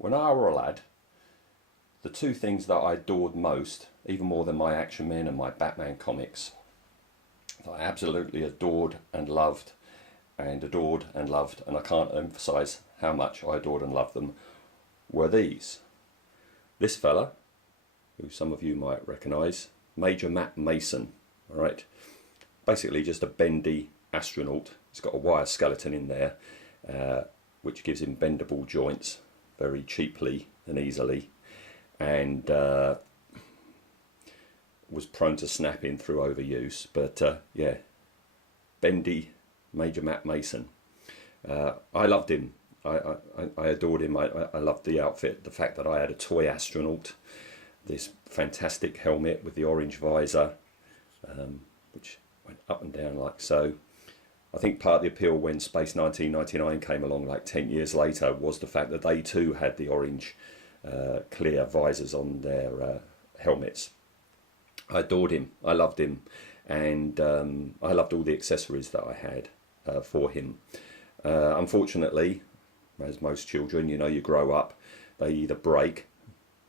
When I were a lad, the two things that I adored most, even more than my Action Men and my Batman comics, that I absolutely adored and loved, and I can't emphasize how much I adored and loved them, were these. This fella, who some of you might recognize, Major Matt Mason, all right? Basically just a bendy astronaut. He's got a wire skeleton in there, which gives him bendable joints very cheaply and easily, and was prone to snapping through overuse. But yeah, bendy Major Matt Mason. I loved him. I adored him. I loved the outfit, the fact that I had a toy astronaut, this fantastic helmet with the orange visor, which went up and down like so. I think part of the appeal when Space 1999 came along like 10 years later was the fact that they too had the orange clear visors on their helmets. I adored him, I loved him, and I loved all the accessories that I had for him. Unfortunately, as most children, you know, you grow up, they either break,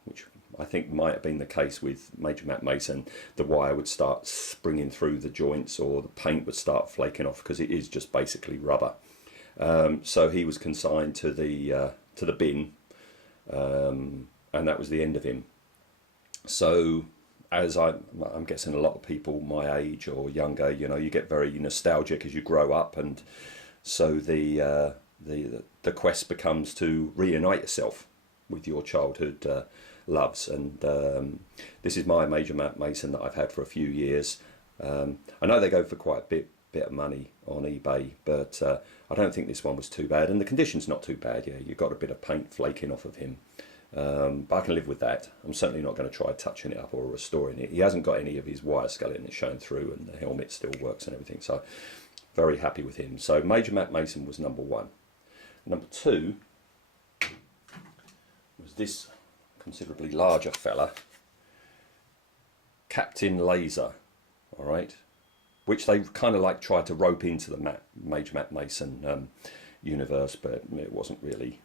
which I think might have been the case with Major Matt Mason. The wire would start springing through the joints, or the paint would start flaking off, because it is just basically rubber. So he was consigned to the bin, and that was the end of him. So as I'm guessing a lot of people my age or younger, you know, you get very nostalgic as you grow up, and so the quest becomes to reunite yourself with your childhood loves. And this is my Major Matt Mason that I've had for a few years. I know they go for quite a bit of money on eBay, but I don't think this one was too bad, and the condition's not too bad. Yeah, you got a bit of paint flaking off of him, but I can live with that. I'm certainly not going to try touching it up or restoring it. He hasn't got any of his wire skeleton shown through, and the helmet still works and everything, so very happy with him. So Major Matt Mason was number one. Number two was this considerably larger fella, Captain Lazer, all right, which they kind of like tried to rope into the Major Matt Mason universe, but it wasn't really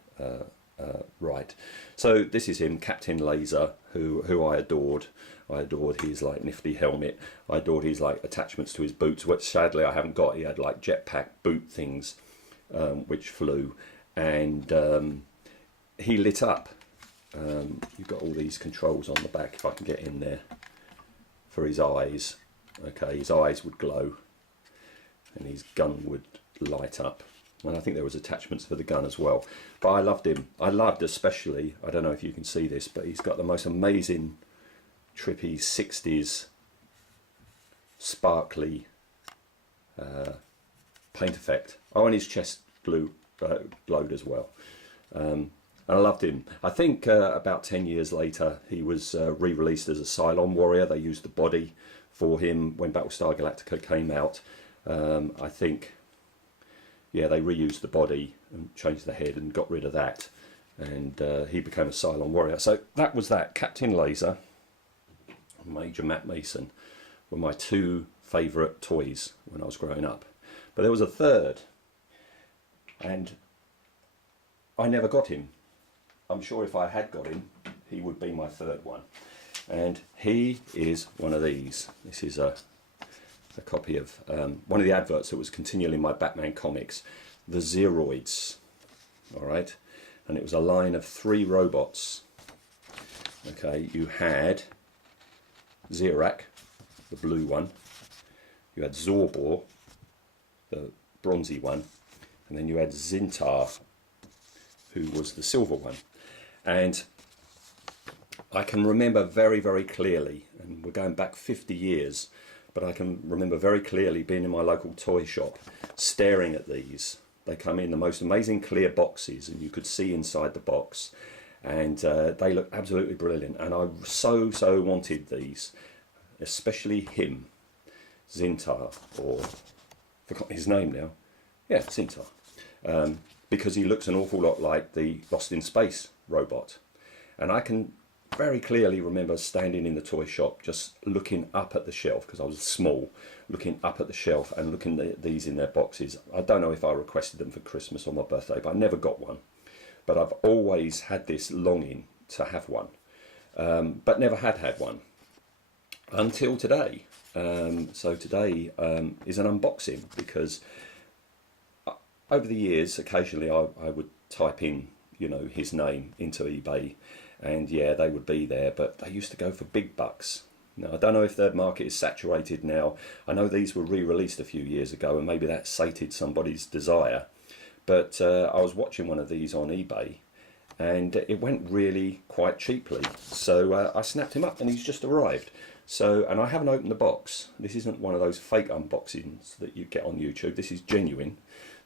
right. So this is him, Captain Lazer, who I adored. I adored his like nifty helmet. I adored his like attachments to his boots, which sadly I haven't got. He had like jetpack boot things, which flew, and he lit up. You've got all these controls on the back, if I can get in there, for his eyes. Okay, his eyes would glow and his gun would light up, and I think there was attachments for the gun as well. But I loved him. I loved especially, I don't know if you can see this, but he's got the most amazing trippy 60s sparkly paint effect. Oh, and his chest glowed as well. And I loved him. I think about 10 years later he was re-released as a Cylon warrior. They used the body for him when Battlestar Galactica came out. I think, yeah, they reused the body and changed the head and got rid of that, and he became a Cylon warrior. So that was that. Captain Lazer, Major Matt Mason were my two favourite toys when I was growing up. But there was a third, and I never got him. I'm sure if I had got him, he would be my third one. And he is one of these. This is a copy of one of the adverts that was continually in my Batman comics, the Zeroids. All right, and it was a line of 3 robots. Okay, you had Zerak, the blue one. You had Zorbor, the bronzy one, and then you had Zintar, who was the silver one. And I can remember very, very clearly, and we're going back 50 years, but I can remember very clearly being in my local toy shop, staring at these. They come in the most amazing clear boxes, and you could see inside the box, and they look absolutely brilliant. And I so wanted these, especially him, Zintar, or forgotten his name now. Yeah, Zintar. Because he looks an awful lot like the Lost in Space robot. And I can very clearly remember standing in the toy shop just looking up at the shelf, because I was small, looking up at the shelf and looking at these in their boxes. I don't know if I requested them for Christmas or my birthday, but I never got one. but I've always had this longing to have one, but never had one until today. So today is an unboxing, because over the years, occasionally I would type in, you know, his name into eBay, and yeah, they would be there, but they used to go for big bucks. Now, I don't know if the market is saturated now. I know these were re-released a few years ago, and maybe that sated somebody's desire. But I was watching one of these on eBay, and it went really quite cheaply. So I snapped him up, and he's just arrived. So, and I haven't opened the box. This isn't one of those fake unboxings that you get on YouTube. This is genuine.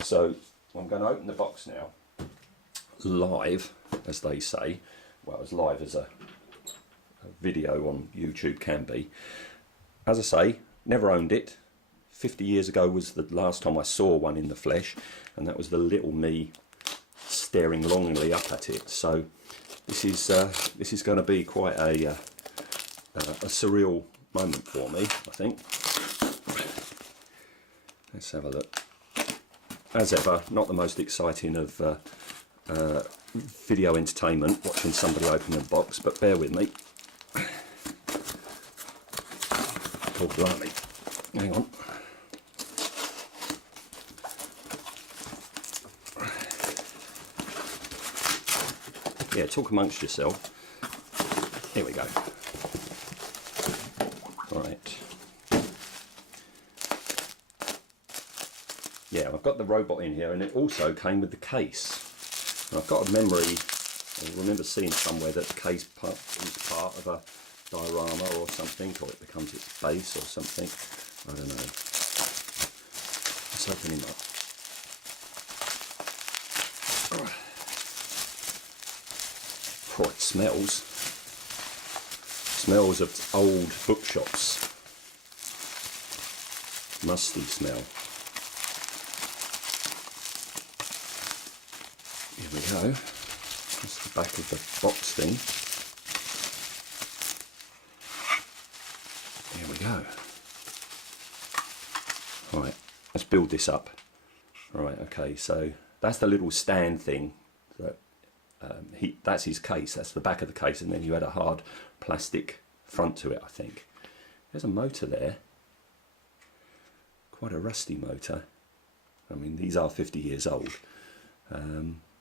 So I'm going to open the box now, live, as they say. Well, as live as a video on YouTube can be. As I say, never owned it. 50 years ago was the last time I saw one in the flesh, and that was the little me staring longingly up at it. So this is going to be quite a surreal moment for me, I think. Let's have a look. As ever, not the most exciting of video entertainment, watching somebody open a box, but bear with me. Oh, blimey. Hang on. Yeah, talk amongst yourself. Here we go. Right. Yeah, I've got the robot in here, and it also came with the case. And I've got a memory, I remember seeing somewhere that the case is part of a diorama or something, or it becomes its base or something. I don't know. Let's open him up. Oh, it smells. Smells of old bookshops. Musty smell. Here we go. That's the back of the box thing. Here we go. Right, let's build this up. Right, okay, so that's the little stand thing. That that's his case, that's the back of the case, and then you had a hard plastic front to it, I think. There's a motor there. Quite a rusty motor. I mean, these are 50 years old.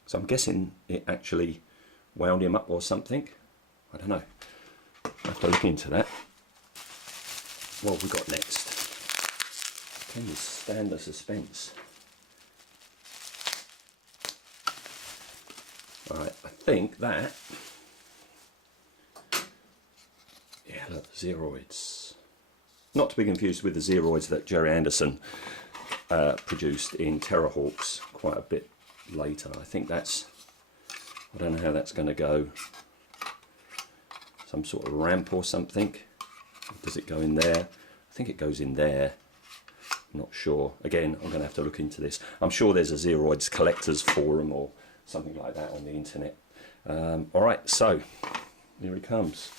So I'm guessing it actually wound him up or something. I don't know. I'll have to look into that. What have we got next? Can you stand the suspense? Alright, I think that... Yeah, look, Zeroids. Not to be confused with the Zeroids that Jerry Anderson produced in Terrorhawks quite a bit later. I think that's... I don't know how that's going to go. Some sort of ramp or something. Does it go in there? I think it goes in there. I'm not sure. Again, I'm going to have to look into this. I'm sure there's a Zeroids collectors forum or something like that on the internet. Alright, so here he comes.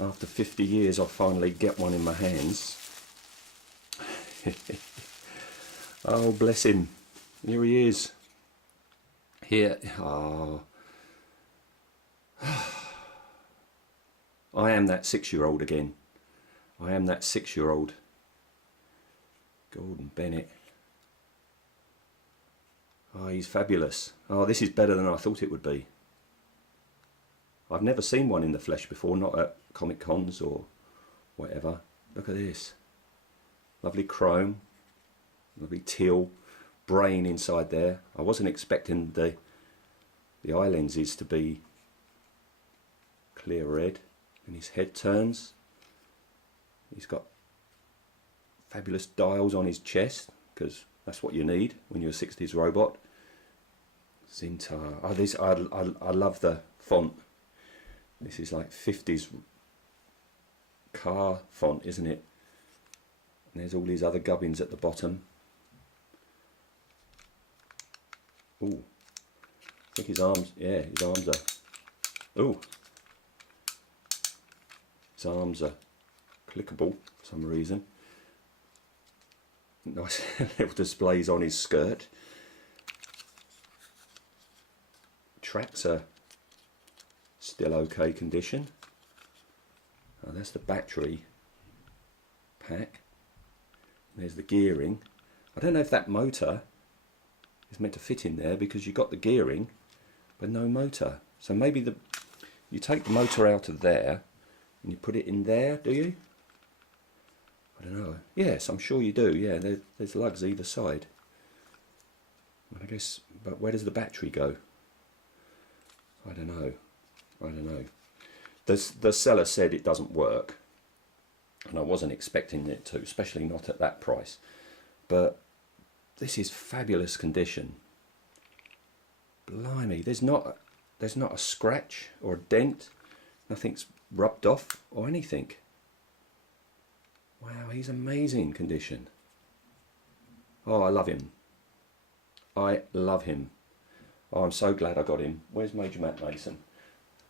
After 50 years I finally get one in my hands. Oh, bless him. Here he is. Here. Oh. I am that 6-year-old again. I am that 6-year-old. Gordon Bennett. Oh, he's fabulous. Oh, this is better than I thought it would be. I've never seen one in the flesh before, not at Comic Cons or whatever. Look at this. Lovely chrome. Lovely teal. Brain inside there. I wasn't expecting the eye lenses to be clear red. And his head turns. He's got fabulous dials on his chest, because that's what you need when you're a 60s robot. Zintar. Oh, this I love the font. This is like 50s car font, isn't it? And there's all these other gubbins at the bottom. Ooh. I think his arms, yeah, his arms are... Ooh. His arms are clickable for some reason. Nice little displays on his skirt. tracks are still okay condition. Oh, that's the battery pack. There's the gearing. I don't know if that motor is meant to fit in there because you've got the gearing but no motor. So maybe you take the motor out of there and you put it in there, do you? I don't know. Yes, I'm sure you do. Yeah, there's lugs either side. I guess, but where does the battery go? I don't know. I don't know. The seller said it doesn't work, and I wasn't expecting it to, especially not at that price. But this is fabulous condition. Blimey, there's not a scratch or a dent. Nothing's rubbed off or anything. Wow, he's amazing condition. Oh, I love him. I love him. Oh, I'm so glad I got him. Where's Major Matt Mason?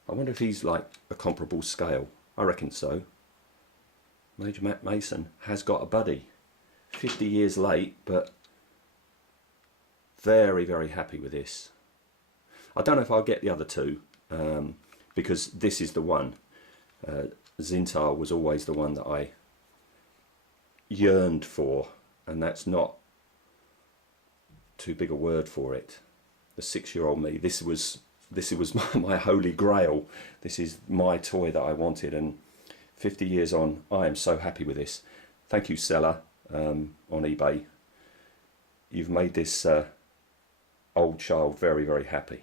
I wonder if he's like a comparable scale. I reckon so. Major Matt Mason has got a buddy. 50 years late, but very, very happy with this. I don't know if I'll get the other two, because this is the one. Zintar was always the one that I yearned for, and that's not too big a word for it. The 6-year-old me, this was my holy grail. This is my toy that I wanted, and 50 years on, I am so happy with this. Thank you, seller, on eBay. You've made this old child very, very happy.